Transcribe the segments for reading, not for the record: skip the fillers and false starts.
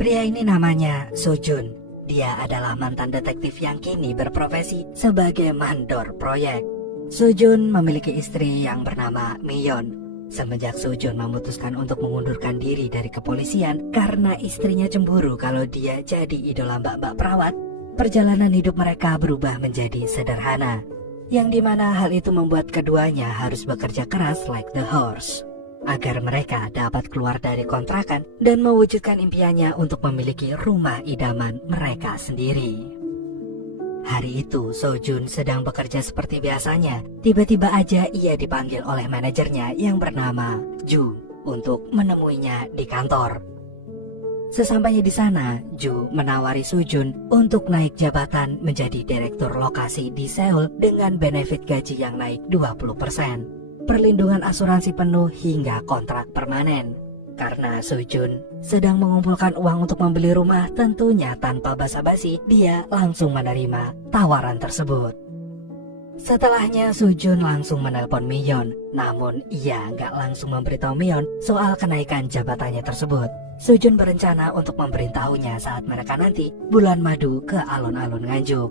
Pria ini namanya Sojun. Dia adalah mantan detektif yang kini berprofesi sebagai mandor proyek. Sojun memiliki istri yang bernama Miyeon. Semenjak Sojun memutuskan untuk mengundurkan diri dari kepolisian karena istrinya cemburu kalau dia jadi idola mbak-mbak perawat, perjalanan hidup mereka berubah menjadi sederhana, yang dimana hal itu membuat keduanya harus bekerja keras like the horse agar mereka dapat keluar dari kontrakan dan mewujudkan impiannya untuk memiliki rumah idaman mereka sendiri. Hari itu Sojun sedang bekerja seperti biasanya. Tiba-tiba aja ia dipanggil oleh manajernya yang bernama Ju untuk menemuinya di kantor. Sesampainya di sana, Ju menawari Sojun untuk naik jabatan menjadi direktur lokasi di Seoul dengan benefit gaji yang naik 20%, perlindungan asuransi penuh hingga kontrak permanen. Karena Sojun sedang mengumpulkan uang untuk membeli rumah, tentunya tanpa basa-basi dia langsung menerima tawaran tersebut. Setelahnya Sojun langsung menelpon Miyeon, namun ia nggak langsung memberitahu Miyeon soal kenaikan jabatannya tersebut. Sojun berencana untuk memberitahunya saat mereka nanti bulan madu ke alun-alun Nganjuk.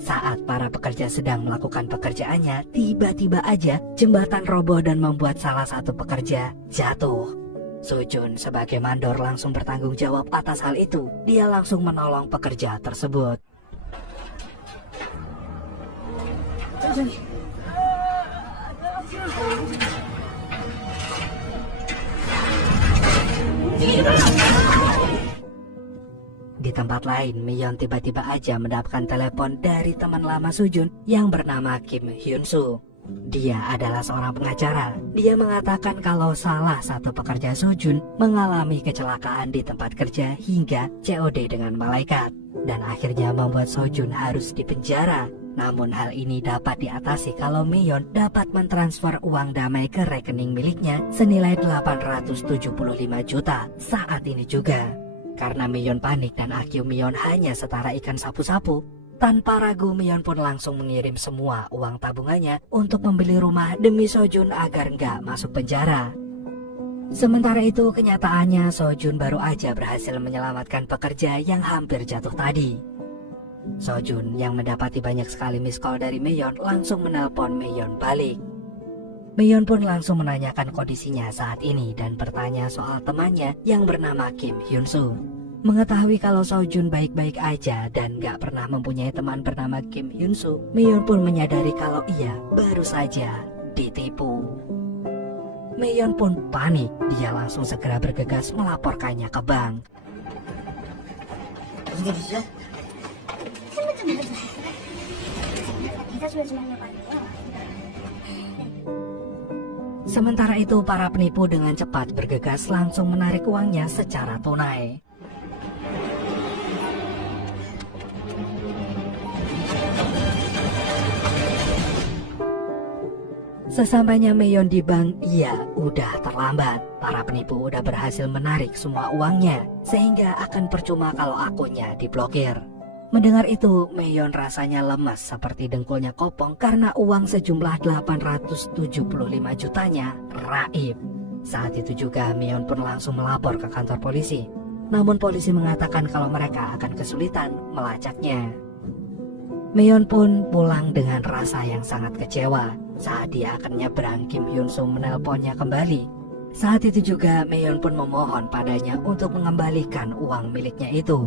Saat para pekerja sedang melakukan pekerjaannya, tiba-tiba aja jembatan roboh dan membuat salah satu pekerja jatuh. Sojun sebagai mandor langsung bertanggung jawab atas hal itu. Dia langsung menolong pekerja tersebut. Di tempat lain, Miyeon tiba-tiba aja mendapatkan telepon dari teman lama Sojun yang bernama Kim Hyun-soo. Dia adalah seorang pengacara. Dia mengatakan kalau salah satu pekerja Sojun mengalami kecelakaan di tempat kerja hingga COD dengan malaikat, dan akhirnya membuat Sojun harus dipenjara. Namun hal ini dapat diatasi kalau Miyeon dapat mentransfer uang damai ke rekening miliknya senilai 875 juta saat ini juga. Karena Miyeon panik dan IQ Miyeon hanya setara ikan sapu-sapu, tanpa ragu Miyeon pun langsung mengirim semua uang tabungannya untuk membeli rumah demi Sojun agar nggak masuk penjara. Sementara itu kenyataannya Sojun baru aja berhasil menyelamatkan pekerja yang hampir jatuh tadi. Sojun yang mendapati banyak sekali miss call dari Miyeon langsung menelpon Miyeon balik. Miyeon pun langsung menanyakan kondisinya saat ini dan bertanya soal temannya yang bernama Kim Hyun-soo. Mengetahui kalau Sojun baik-baik aja dan gak pernah mempunyai teman bernama Kim Hyun-soo, Miyeon pun menyadari kalau ia baru saja ditipu. Miyeon pun panik, dia langsung segera bergegas melaporkannya ke bank. Sementara itu para penipu dengan cepat bergegas langsung menarik uangnya secara tunai. Sesampainya Miyeon di bank, ia udah terlambat. Para penipu udah berhasil menarik semua uangnya, sehingga akan percuma kalau akunnya diblokir. Mendengar itu, Miyeon rasanya lemas seperti dengkulnya kopong karena uang sejumlah 875 jutanya raib. Saat itu juga Miyeon pun langsung melapor ke kantor polisi. Namun polisi mengatakan kalau mereka akan kesulitan melacaknya. Miyeon pun pulang dengan rasa yang sangat kecewa. Saat dia akan nyebrang, Kim Hyun-soo menelponnya kembali. Saat itu juga Miyeon pun memohon padanya untuk mengembalikan uang miliknya itu.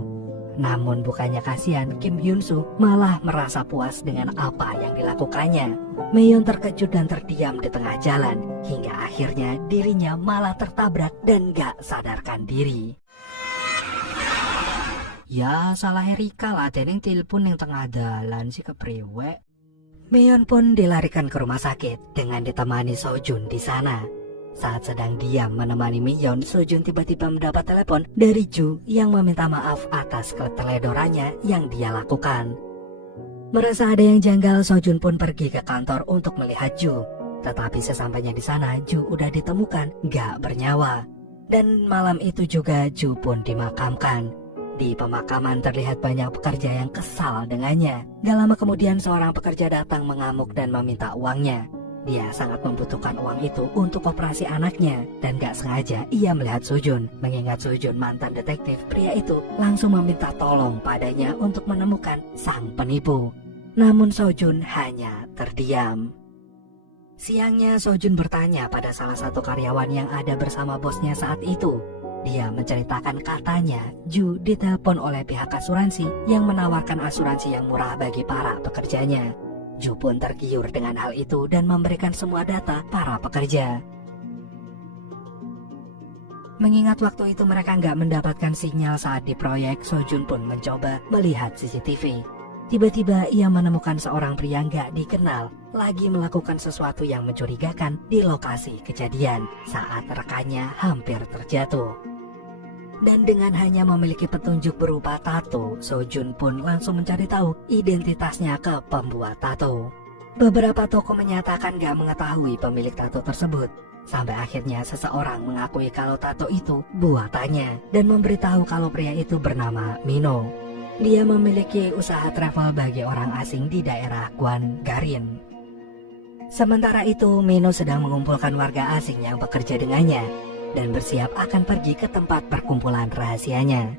Namun bukannya kasihan, Kim Hyun-soo malah merasa puas dengan apa yang dilakukannya. Miyeon terkejut dan terdiam di tengah jalan, hingga akhirnya dirinya malah tertabrak dan gak sadarkan diri. Ya salah Erika lah, dening telepon yang tengah dalan si kepriwe. Miyeon pun dilarikan ke rumah sakit dengan ditemani Sojun di sana. Saat sedang diam menemani Miyeon, Sojun tiba-tiba mendapat telepon dari Ju yang meminta maaf atas keteledorannya yang dia lakukan. Merasa ada yang janggal, Sojun pun pergi ke kantor untuk melihat Ju. Tetapi sesampainya di sana, Ju udah ditemukan gak bernyawa. Dan malam itu juga Ju pun dimakamkan. Di pemakaman terlihat banyak pekerja yang kesal dengannya. Gak lama kemudian seorang pekerja datang mengamuk dan meminta uangnya. Dia sangat membutuhkan uang itu untuk operasi anaknya, dan gak sengaja ia melihat Sojun. Mengingat Sojun mantan detektif, pria itu langsung meminta tolong padanya untuk menemukan sang penipu. Namun Sojun hanya terdiam. Siangnya Sojun bertanya pada salah satu karyawan yang ada bersama bosnya saat itu. Dia menceritakan katanya Ju ditelepon oleh pihak asuransi yang menawarkan asuransi yang murah bagi para pekerjanya. Ju pun tergiur dengan hal itu dan memberikan semua data para pekerja. Mengingat waktu itu mereka nggak mendapatkan sinyal saat di proyek, Sojun pun mencoba melihat CCTV. Tiba-tiba ia menemukan seorang pria nggak dikenal lagi melakukan sesuatu yang mencurigakan di lokasi kejadian saat rekannya hampir terjatuh. Dan dengan hanya memiliki petunjuk berupa tato, Sojun pun langsung mencari tahu identitasnya ke pembuat tato. Beberapa toko menyatakan gak mengetahui pemilik tato tersebut. Sampai akhirnya seseorang mengakui kalau tato itu buatannya dan memberitahu kalau pria itu bernama Mino. Dia memiliki usaha travel bagi orang asing di daerah Guangarin. Sementara itu, Mino sedang mengumpulkan warga asing yang bekerja dengannya dan bersiap akan pergi ke tempat perkumpulan rahasianya.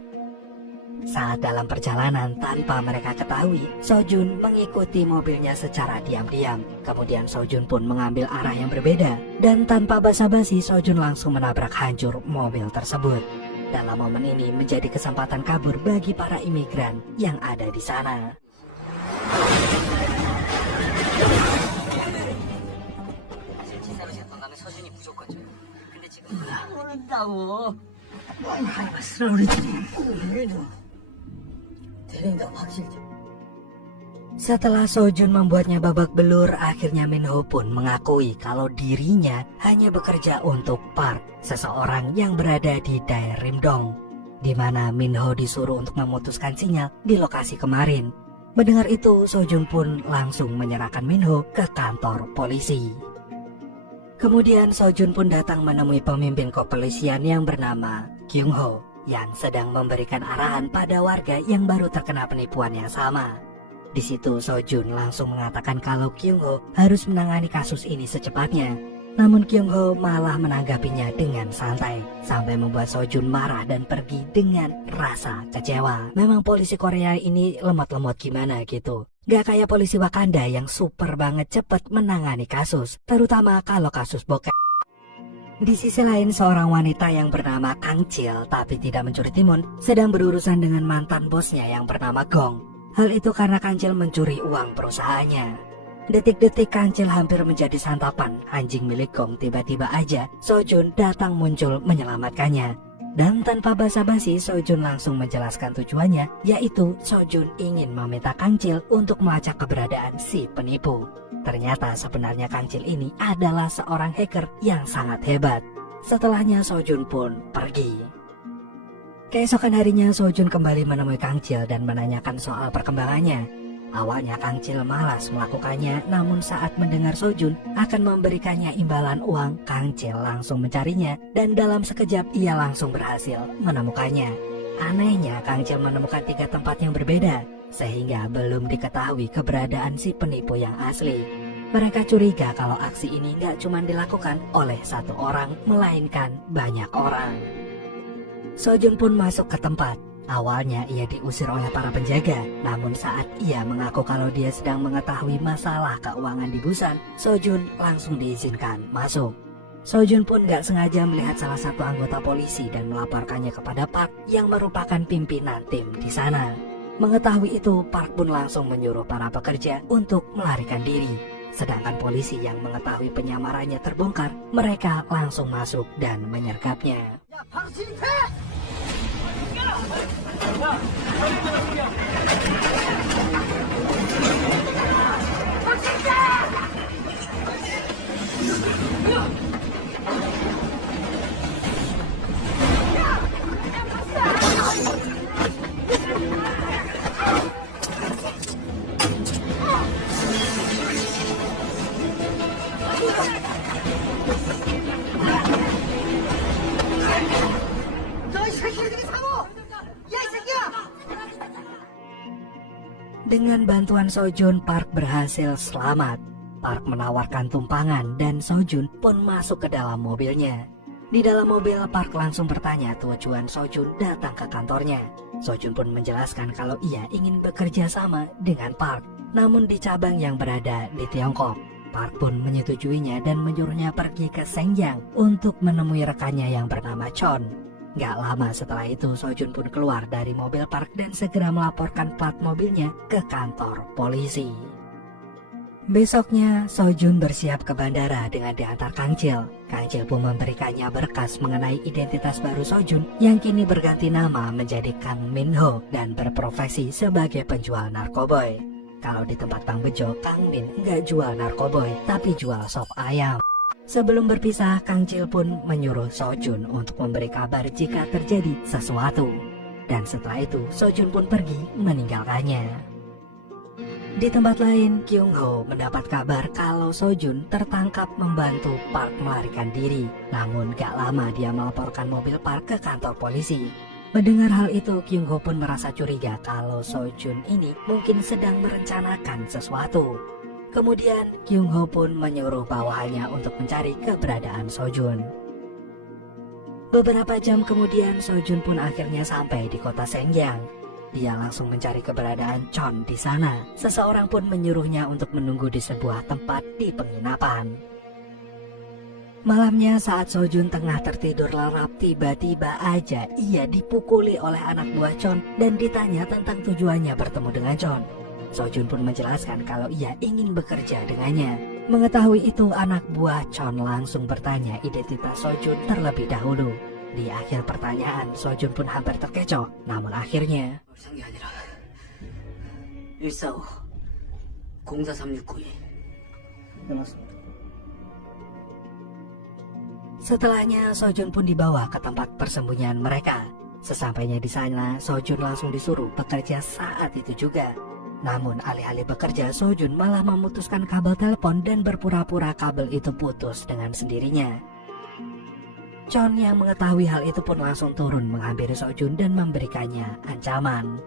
Saat dalam perjalanan tanpa mereka ketahui, Sojun mengikuti mobilnya secara diam-diam. Kemudian Sojun pun mengambil arah yang berbeda dan tanpa basa-basi Sojun langsung menabrak hancur mobil tersebut. Dalam momen ini menjadi kesempatan kabur bagi para imigran yang ada di sana. Setelah Sojun membuatnya babak belur, akhirnya Minho pun mengakui kalau dirinya hanya bekerja untuk Park, seseorang yang berada di daerah Rimdong, di mana Minho disuruh untuk memutuskan sinyal di lokasi kemarin. Mendengar itu, Sojun pun langsung menyerahkan Minho ke kantor polisi. Kemudian Sojun pun datang menemui pemimpin kepolisian yang bernama Kyung Ho yang sedang memberikan arahan pada warga yang baru terkena penipuan yang sama. Di situ Sojun langsung mengatakan kalau Kyung Ho harus menangani kasus ini secepatnya. Namun Kyung Ho malah menanggapinya dengan santai sampai membuat Sojun marah dan pergi dengan rasa kecewa. Memang polisi Korea ini lemot-lemot gimana gitu. Gak kayak polisi Wakanda yang super banget cepet menangani kasus, terutama kalau kasus bokeh. Di sisi lain, seorang wanita yang bernama Kang Chil tapi tidak mencuri timun sedang berurusan dengan mantan bosnya yang bernama Gong. Hal itu karena Kang Chil mencuri uang perusahaannya. Detik-detik Kang Chil hampir menjadi santapan anjing milik Gong, tiba-tiba aja Sojun datang muncul menyelamatkannya. Dan tanpa basa-basi, Sojun langsung menjelaskan tujuannya, yaitu Sojun ingin meminta Kang Chil untuk melacak keberadaan si penipu. Ternyata sebenarnya Kang Chil ini adalah seorang hacker yang sangat hebat. Setelahnya Sojun pun pergi. Keesokan harinya Sojun kembali menemui Kang Chil dan menanyakan soal perkembangannya. Awalnya Kang Chil malas melakukannya, namun saat mendengar Sojun akan memberikannya imbalan uang, Kang Chil langsung mencarinya dan dalam sekejap ia langsung berhasil menemukannya. Anehnya Kang Chil menemukan 3 tempat yang berbeda, sehingga belum diketahui keberadaan si penipu yang asli. Mereka curiga kalau aksi ini nggak cuma dilakukan oleh satu orang, melainkan banyak orang. Sojun pun masuk ke tempat. Awalnya ia diusir oleh para penjaga, namun saat ia mengaku kalau dia sedang mengetahui masalah keuangan di Busan, Sojun langsung diizinkan masuk. Sojun pun gak sengaja melihat salah satu anggota polisi dan melaporkannya kepada Park yang merupakan pimpinan tim di sana. Mengetahui itu, Park pun langsung menyuruh para pekerja untuk melarikan diri. Sedangkan polisi yang mengetahui penyamarannya terbongkar, mereka langsung masuk dan menyergapnya. Dengan bantuan Sojun, Park berhasil selamat. Park menawarkan tumpangan dan Sojun pun masuk ke dalam mobilnya. Di dalam mobil, Park langsung bertanya tujuan Sojun datang ke kantornya. Sojun pun menjelaskan kalau ia ingin bekerja sama dengan Park, namun di cabang yang berada di Tiongkok. Park pun menyetujuinya dan menyuruhnya pergi ke Shenyang untuk menemui rekannya yang bernama Chon. Gak lama setelah itu, Sojun pun keluar dari mobil Park dan segera melaporkan plat mobilnya ke kantor polisi. Besoknya, Sojun bersiap ke bandara dengan diantar Kang Chil. Kang Chil pun memberikannya berkas mengenai identitas baru Sojun yang kini berganti nama menjadi Kang Minho dan berprofesi sebagai penjual narkoboy. Kalau di tempat Bang Bejo, Kang Min nggak jual narkoboy tapi jual sop ayam. Sebelum berpisah, Kang Chil pun menyuruh Sojun untuk memberi kabar jika terjadi sesuatu. Dan setelah itu, Sojun pun pergi meninggalkannya. Di tempat lain, Kyung Ho mendapat kabar kalau Sojun tertangkap membantu Park melarikan diri. Namun gak lama dia melaporkan mobil Park ke kantor polisi. Mendengar hal itu, Kyung Ho pun merasa curiga kalau Sojun ini mungkin sedang merencanakan sesuatu. Kemudian, Kyung Ho pun menyuruh bawahannya untuk mencari keberadaan Sojun. Beberapa jam kemudian, Sojun pun akhirnya sampai di kota Shenyang. Dia langsung mencari keberadaan Chon di sana. Seseorang pun menyuruhnya untuk menunggu di sebuah tempat di penginapan. Malamnya saat Sojun tengah tertidur lelap, tiba-tiba aja ia dipukuli oleh anak buah Chon dan ditanya tentang tujuannya bertemu dengan Chon. Sojun pun menjelaskan kalau ia ingin bekerja dengannya. Mengetahui itu, anak buah Chon langsung bertanya identitas Sojun terlebih dahulu. Di akhir pertanyaan, Sojun pun hampir terkecoh. Namun akhirnya, setelahnya Sojun pun dibawa ke tempat persembunyian mereka. Sesampainya di sana, Sojun langsung disuruh bekerja saat itu juga. Namun alih-alih bekerja, Sojun malah memutuskan kabel telepon dan berpura-pura kabel itu putus dengan sendirinya. Chon yang mengetahui hal itu pun langsung turun menghampiri Sojun dan memberikannya ancaman.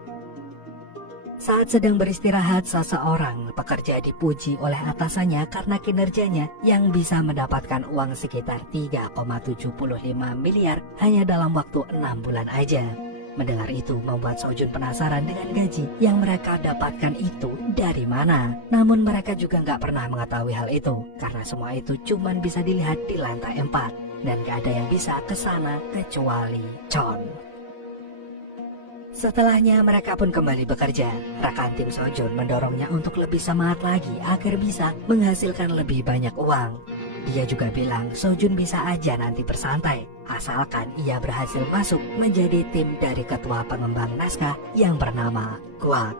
Saat sedang beristirahat, seseorang pekerja dipuji oleh atasannya karena kinerjanya yang bisa mendapatkan uang sekitar 3,75 miliar hanya dalam waktu 6 bulan aja. Mendengar itu membuat Sojun penasaran dengan gaji yang mereka dapatkan itu dari mana. Namun mereka juga nggak pernah mengetahui hal itu karena semua itu cuma bisa dilihat di lantai 4. Dan gak ada yang bisa ke sana kecuali Chon. Setelahnya mereka pun kembali bekerja. Rekan tim Sojun mendorongnya untuk lebih semangat lagi agar bisa menghasilkan lebih banyak uang. Dia juga bilang Sojun bisa aja nanti bersantai asalkan ia berhasil masuk menjadi tim dari ketua pengembang naskah yang bernama Guak.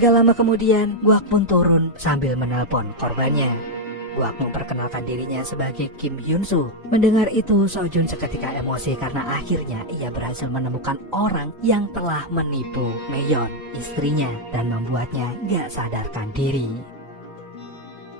Gak lama kemudian Guak pun turun sambil menelpon korbannya. Guak memperkenalkan dirinya sebagai Kim Hyun Soo. Mendengar itu, Sojun seketika emosi karena akhirnya ia berhasil menemukan orang yang telah menipu Meyon, istrinya, dan membuatnya gak sadarkan diri.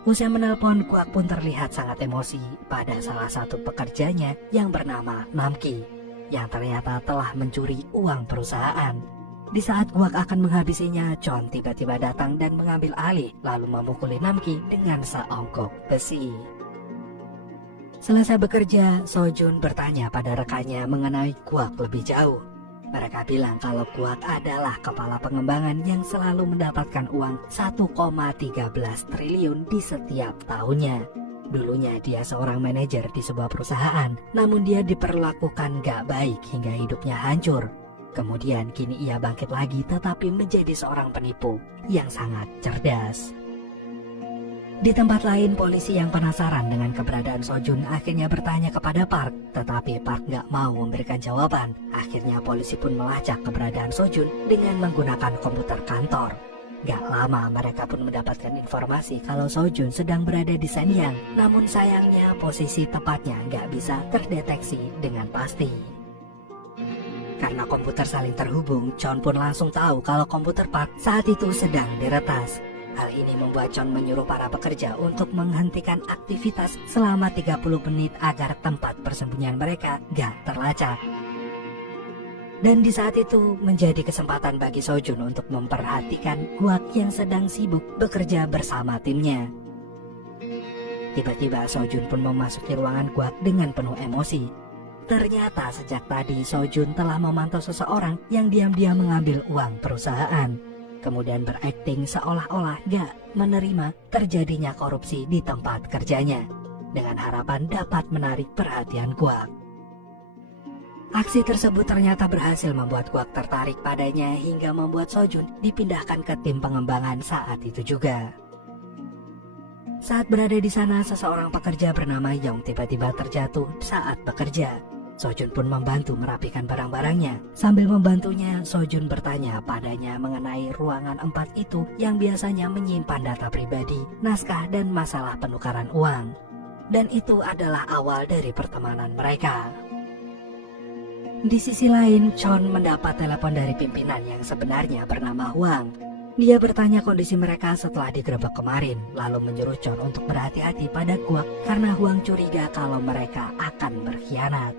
Usai menelpon, Guak pun terlihat sangat emosi pada salah satu pekerjanya yang bernama Namki, yang ternyata telah mencuri uang perusahaan. Di saat Guak akan menghabisinya, Chon tiba-tiba datang dan mengambil alih lalu memukuli Namki dengan seonggok besi. Selesai bekerja, Sojun bertanya pada rekannya mengenai Guak lebih jauh. Mereka bilang kalau Guak adalah kepala pengembangan yang selalu mendapatkan uang 1,13 triliun di setiap tahunnya. Dulunya dia seorang manajer di sebuah perusahaan, namun dia diperlakukan gak baik hingga hidupnya hancur. Kemudian kini ia bangkit lagi tetapi menjadi seorang penipu yang sangat cerdas. Di tempat lain, polisi yang penasaran dengan keberadaan Sojun akhirnya bertanya kepada Park, tetapi Park gak mau memberikan jawaban. Akhirnya polisi pun melacak keberadaan Sojun dengan menggunakan komputer kantor. Gak lama mereka pun mendapatkan informasi kalau Sojun sedang berada di Shenyang, namun sayangnya posisi tepatnya gak bisa terdeteksi dengan pasti. Karena komputer saling terhubung, Chon pun langsung tahu kalau komputer Park saat itu sedang diretas. Hal ini membuat Chon menyuruh para pekerja untuk menghentikan aktivitas selama 30 menit agar tempat persembunyian mereka gak terlacak. Dan di saat itu menjadi kesempatan bagi Sojun untuk memperhatikan Guak yang sedang sibuk bekerja bersama timnya. Tiba-tiba Sojun pun memasuki ruangan Guak dengan penuh emosi. Ternyata sejak tadi Sojun telah memantau seseorang yang diam-diam mengambil uang perusahaan, kemudian berakting seolah-olah gak menerima terjadinya korupsi di tempat kerjanya, dengan harapan dapat menarik perhatian Guak. Aksi tersebut ternyata berhasil membuat Guak tertarik padanya hingga membuat Sojun dipindahkan ke tim pengembangan saat itu juga. Saat berada di sana, seseorang pekerja bernama Yong tiba-tiba terjatuh saat bekerja. Sojun pun membantu merapikan barang-barangnya. Sambil membantunya, Sojun bertanya padanya mengenai ruangan 4 itu yang biasanya menyimpan data pribadi, naskah, dan masalah penukaran uang. Dan itu adalah awal dari pertemanan mereka. Di sisi lain, Chon mendapat telepon dari pimpinan yang sebenarnya bernama Huang. Dia bertanya kondisi mereka setelah digerebek kemarin, lalu menyuruh Chon untuk berhati-hati pada Guak karena Huang curiga kalau mereka akan berkhianat.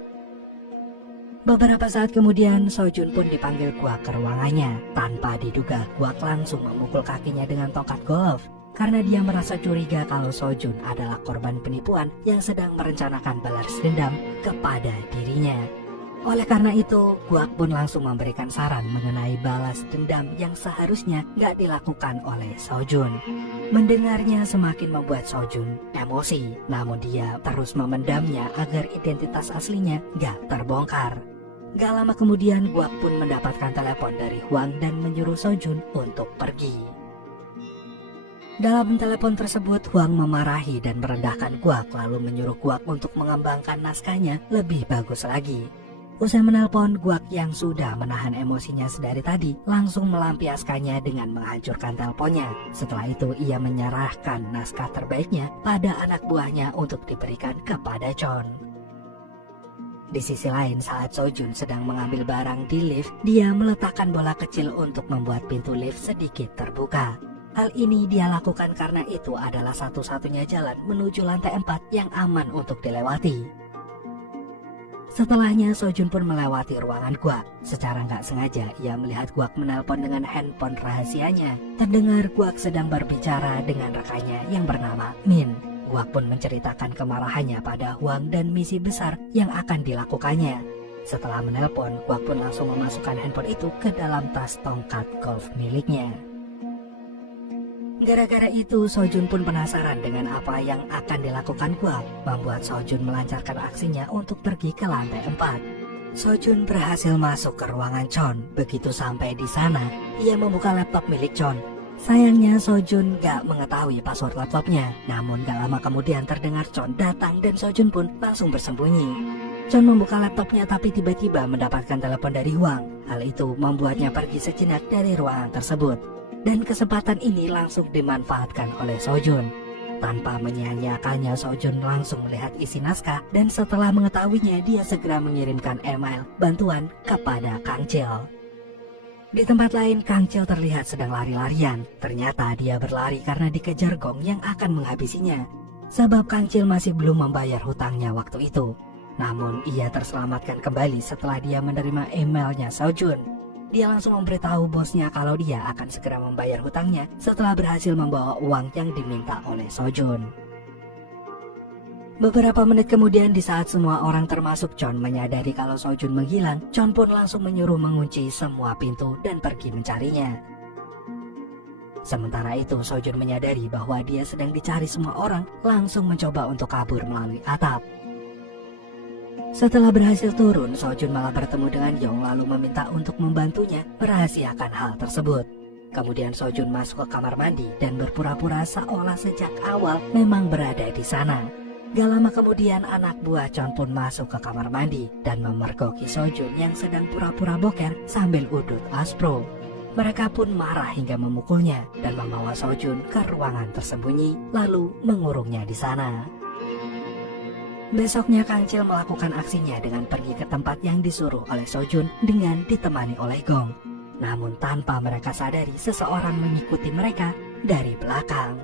Beberapa saat kemudian, Sojun pun dipanggil Guak ke ruangannya. Tanpa diduga, Guak langsung memukul kakinya dengan tongkat golf karena dia merasa curiga kalau Sojun adalah korban penipuan yang sedang merencanakan balas dendam kepada dirinya. Oleh karena itu, Guak pun langsung memberikan saran mengenai balas dendam yang seharusnya gak dilakukan oleh Sojun. Mendengarnya semakin membuat Sojun emosi, namun dia terus memendamnya agar identitas aslinya gak terbongkar. Gak lama kemudian, Guak pun mendapatkan telepon dari Huang dan menyuruh Sojun untuk pergi. Dalam telepon tersebut, Huang memarahi dan merendahkan Guak, lalu menyuruh Guak untuk mengembangkan naskahnya lebih bagus lagi. Usai menelpon, Guak yang sudah menahan emosinya sedari tadi langsung melampiaskannya dengan menghancurkan teleponnya. Setelah itu ia menyerahkan naskah terbaiknya pada anak buahnya untuk diberikan kepada Chon. Di sisi lain, saat Sojun sedang mengambil barang di lift, dia meletakkan bola kecil untuk membuat pintu lift sedikit terbuka. Hal ini dia lakukan karena itu adalah satu-satunya jalan menuju lantai 4 yang aman untuk dilewati. Setelahnya, Sojun pun melewati ruangan Guak. Secara nggak sengaja, ia melihat Guak menelpon dengan handphone rahasianya. Terdengar Guak sedang berbicara dengan rekannya yang bernama Min. Guak pun menceritakan kemarahannya pada Huang dan misi besar yang akan dilakukannya. Setelah menelpon, Guak pun langsung memasukkan handphone itu ke dalam tas tongkat golf miliknya. Gara-gara itu, Sojun pun penasaran dengan apa yang akan dilakukan Guak, membuat Sojun melancarkan aksinya untuk pergi ke lantai 4. Sojun berhasil masuk ke ruangan Chon. Begitu sampai di sana, ia membuka laptop milik Chon. Sayangnya Sojun gak mengetahui password laptopnya. Namun gak lama kemudian terdengar Chon datang dan Sojun pun langsung bersembunyi. Chon membuka laptopnya tapi tiba-tiba mendapatkan telepon dari Huang. Hal itu membuatnya pergi sejenak dari ruangan tersebut. Dan kesempatan ini langsung dimanfaatkan oleh Sojun. Tanpa menyia-nyiakannya, Sojun langsung melihat isi naskah dan setelah mengetahuinya dia segera mengirimkan email bantuan kepada Kang Chil. Di tempat lain, Kang Chil terlihat sedang lari-larian. Ternyata dia berlari karena dikejar gong yang akan menghabisinya. Sebab Kang Chil masih belum membayar hutangnya waktu itu. Namun ia terselamatkan kembali setelah dia menerima emailnya Sojun. Dia langsung memberitahu bosnya kalau dia akan segera membayar hutangnya setelah berhasil membawa uang yang diminta oleh Sojun. Beberapa menit kemudian, di saat semua orang termasuk Chon menyadari kalau Sojun menghilang, Chon pun langsung menyuruh mengunci semua pintu dan pergi mencarinya. Sementara itu, Sojun menyadari bahwa dia sedang dicari semua orang, langsung mencoba untuk kabur melalui atap. Setelah berhasil turun, Sojun malah bertemu dengan Yong lalu meminta untuk membantunya merahasiakan hal tersebut. Kemudian Sojun masuk ke kamar mandi dan berpura-pura seolah sejak awal memang berada di sana. Gak lama kemudian anak buah Chon pun masuk ke kamar mandi dan memergoki Sojun yang sedang pura-pura boker sambil udut aspro. Mereka pun marah hingga memukulnya dan membawa Sojun ke ruangan tersembunyi lalu mengurungnya di sana. Besoknya Kang Chil melakukan aksinya dengan pergi ke tempat yang disuruh oleh Sojun dengan ditemani oleh Gong. Namun tanpa mereka sadari seseorang mengikuti mereka dari belakang.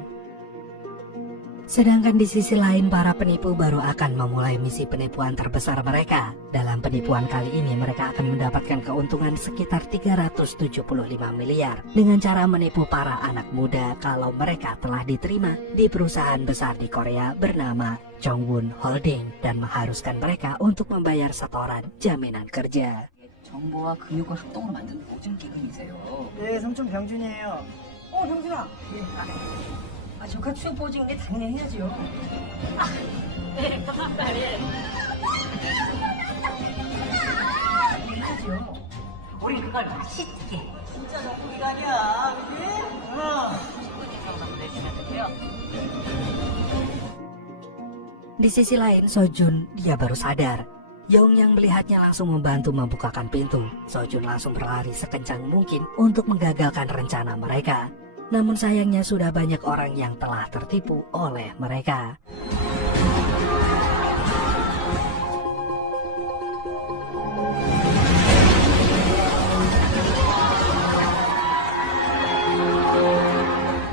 Sedangkan di sisi lain para penipu baru akan memulai misi penipuan terbesar mereka. Dalam penipuan kali ini mereka akan mendapatkan keuntungan sekitar 375 miliar dengan cara menipu para anak muda kalau mereka telah diterima di perusahaan besar di Korea bernama Jongwon Holding dan mengharuskan mereka untuk membayar setoran jaminan kerja. 정보와 근육을 합동으로 만든 보증 기금이세요. 네, 삼촌 병준이에요. 병준아. 조카 취업 보증인데 당연히 해야죠. 네, 감사합니다. 예. 해야죠. 우리 그걸 맛있게. 진짜 너무 기간이야, 그지? 신분이 정도 내시면 되고요. Di sisi lain, Sojun dia baru sadar. Yong yang melihatnya langsung membantu membukakan pintu. Sojun langsung berlari sekencang mungkin untuk menggagalkan rencana mereka. Namun sayangnya sudah banyak orang yang telah tertipu oleh mereka.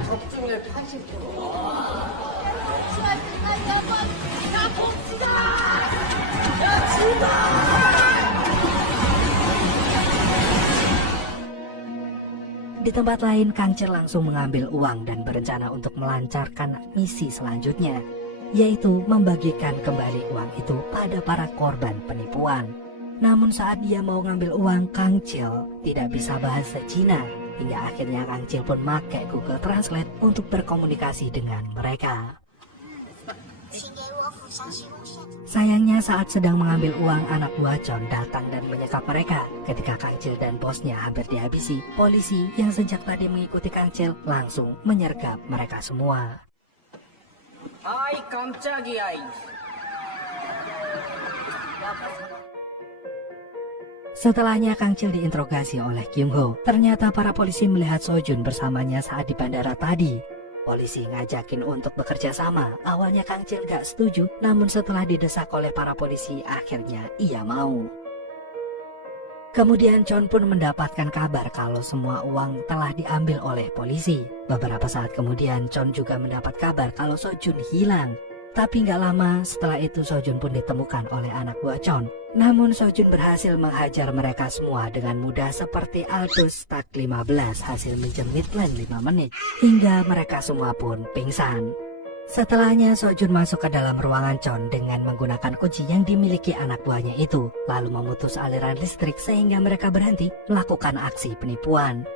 적중률 80%. Di tempat lain, Kang Chil langsung mengambil uang dan berencana untuk melancarkan misi selanjutnya, yaitu membagikan kembali uang itu pada para korban penipuan. Namun saat dia mau ngambil uang, Kang Chil tidak bisa bahasa Cina, hingga akhirnya Kang Chil pun pakai Google Translate untuk berkomunikasi dengan mereka. Sayangnya saat sedang mengambil uang, anak buah Chon datang dan menyekap mereka. Ketika Kang Chil dan bosnya hampir dihabisi, polisi yang sejak tadi mengikuti Kang Chil langsung menyergap mereka semua. 아이 깜짝이야. Setelahnya Kang Chil diinterogasi oleh Kyung Ho. Ternyata para polisi melihat Sojun bersamanya saat di bandara tadi. Polisi ngajakin untuk bekerja sama. Awalnya Kang Chil gak setuju, namun setelah didesak oleh para polisi, akhirnya ia mau. Kemudian Chon pun mendapatkan kabar kalau semua uang telah diambil oleh polisi. Beberapa saat kemudian Chon juga mendapat kabar kalau Sojun hilang. Tapi gak lama setelah itu Sojun pun ditemukan oleh anak buah Chon. Namun Sojun berhasil menghajar mereka semua dengan mudah seperti Aldous Stuck 15 hasil menjemit lain 5 menit. Hingga mereka semua pun pingsan. Setelahnya Sojun masuk ke dalam ruangan Chon dengan menggunakan kunci yang dimiliki anak buahnya itu. Lalu memutus aliran listrik sehingga mereka berhenti melakukan aksi penipuan.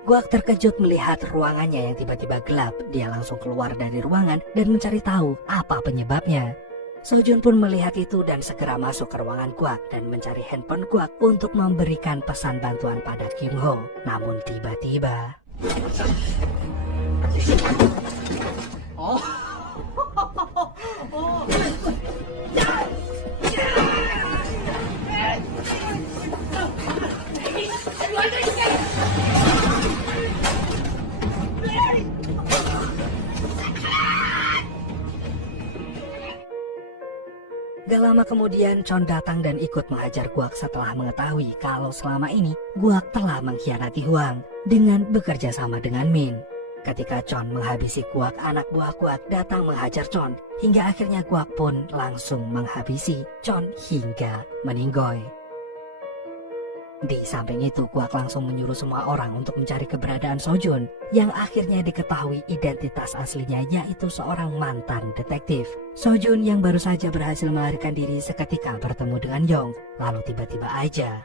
Guak terkejut melihat ruangannya yang tiba-tiba gelap. Dia langsung keluar dari ruangan dan mencari tahu apa penyebabnya. Sojun pun melihat itu dan segera masuk ke ruangan Guak dan mencari handphone Guak untuk memberikan pesan bantuan pada Kim Ho. Namun tiba-tiba... Gak lama kemudian Chon datang dan ikut mengajar Guak setelah mengetahui kalau selama ini Guak telah mengkhianati Huang dengan bekerja sama dengan Min. Ketika Chon menghabisi Guak, anak buah Guak datang menghajar Chon hingga akhirnya Guak pun langsung menghabisi Chon hingga meninggoy. Di samping itu, Guak langsung menyuruh semua orang untuk mencari keberadaan Sojun, yang akhirnya diketahui identitas aslinya yaitu seorang mantan detektif. Sojun yang baru saja berhasil melarikan diri seketika bertemu dengan Yong, lalu tiba-tiba aja...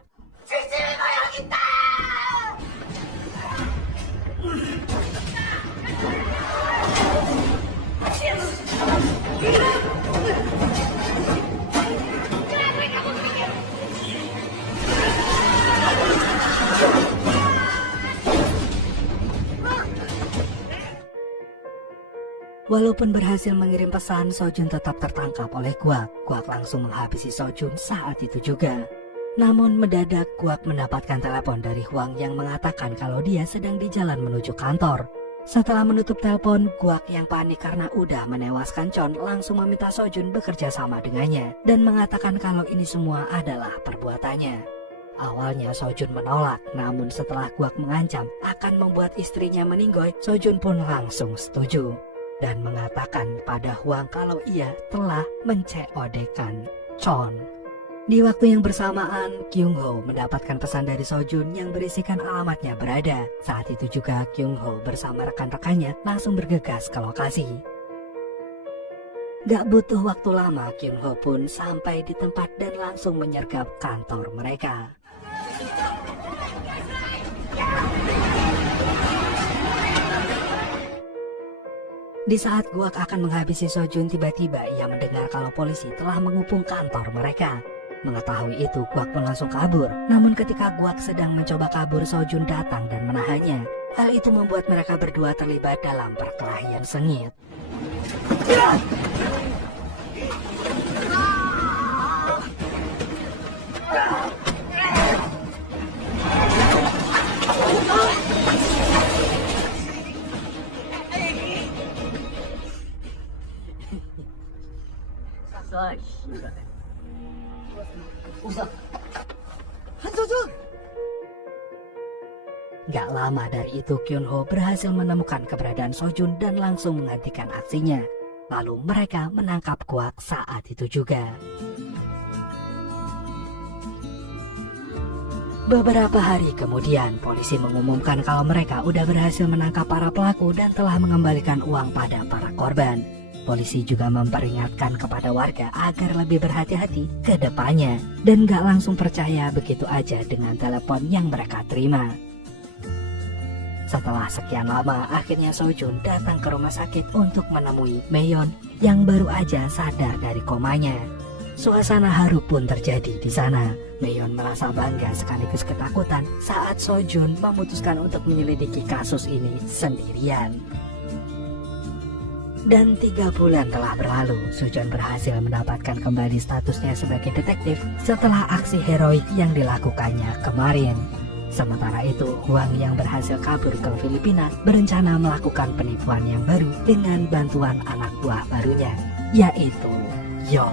Walaupun berhasil mengirim pesan, Sojun tetap tertangkap oleh Guak. Guak langsung menghabisi Sojun saat itu juga. Namun mendadak Guak mendapatkan telepon dari Huang yang mengatakan kalau dia sedang di jalan menuju kantor. Setelah menutup telepon, Guak yang panik karena udah menewaskan Chon langsung meminta Sojun bekerja sama dengannya dan mengatakan kalau ini semua adalah perbuatannya. Awalnya Sojun menolak, namun setelah Guak mengancam akan membuat istrinya meninggoy, Sojun pun langsung setuju. dan mengatakan pada Huang kalau ia telah men-COD-kan Chon. Di waktu yang bersamaan, Kyung Ho mendapatkan pesan dari Sojun yang berisikan alamatnya berada. Saat itu juga Kyung Ho bersama rekan-rekannya langsung bergegas ke lokasi. Gak butuh waktu lama, Kyung Ho pun sampai di tempat dan langsung menyergap kantor mereka. Di saat Guak akan menghabisi Sojun, tiba-tiba ia mendengar kalau polisi telah mengepung kantor mereka. Mengetahui itu, Guak pun langsung kabur. Namun ketika Guak sedang mencoba kabur, Sojun datang dan menahannya. Hal itu membuat mereka berdua terlibat dalam perkelahian sengit. Gak lama dari itu, Kyun Ho berhasil menemukan keberadaan Sojun dan langsung menghentikan aksinya. Lalu mereka menangkap Guak saat itu juga. Beberapa hari kemudian, polisi mengumumkan kalau mereka udah berhasil menangkap para pelaku dan telah mengembalikan uang pada para korban. Polisi juga memperingatkan kepada warga agar lebih berhati-hati ke depannya dan gak langsung percaya begitu aja dengan telepon yang mereka terima. Setelah sekian lama, akhirnya Sojun datang ke rumah sakit untuk menemui Meyon yang baru aja sadar dari komanya. Suasana haru pun terjadi di sana. Meyon merasa bangga sekaligus ketakutan saat Sojun memutuskan untuk menyelidiki kasus ini sendirian. Dan 3 bulan telah berlalu, Sojun berhasil mendapatkan kembali statusnya sebagai detektif setelah aksi heroik yang dilakukannya kemarin. Sementara itu, Huang yang berhasil kabur ke Filipina berencana melakukan penipuan yang baru dengan bantuan anak buah barunya, yaitu Yo.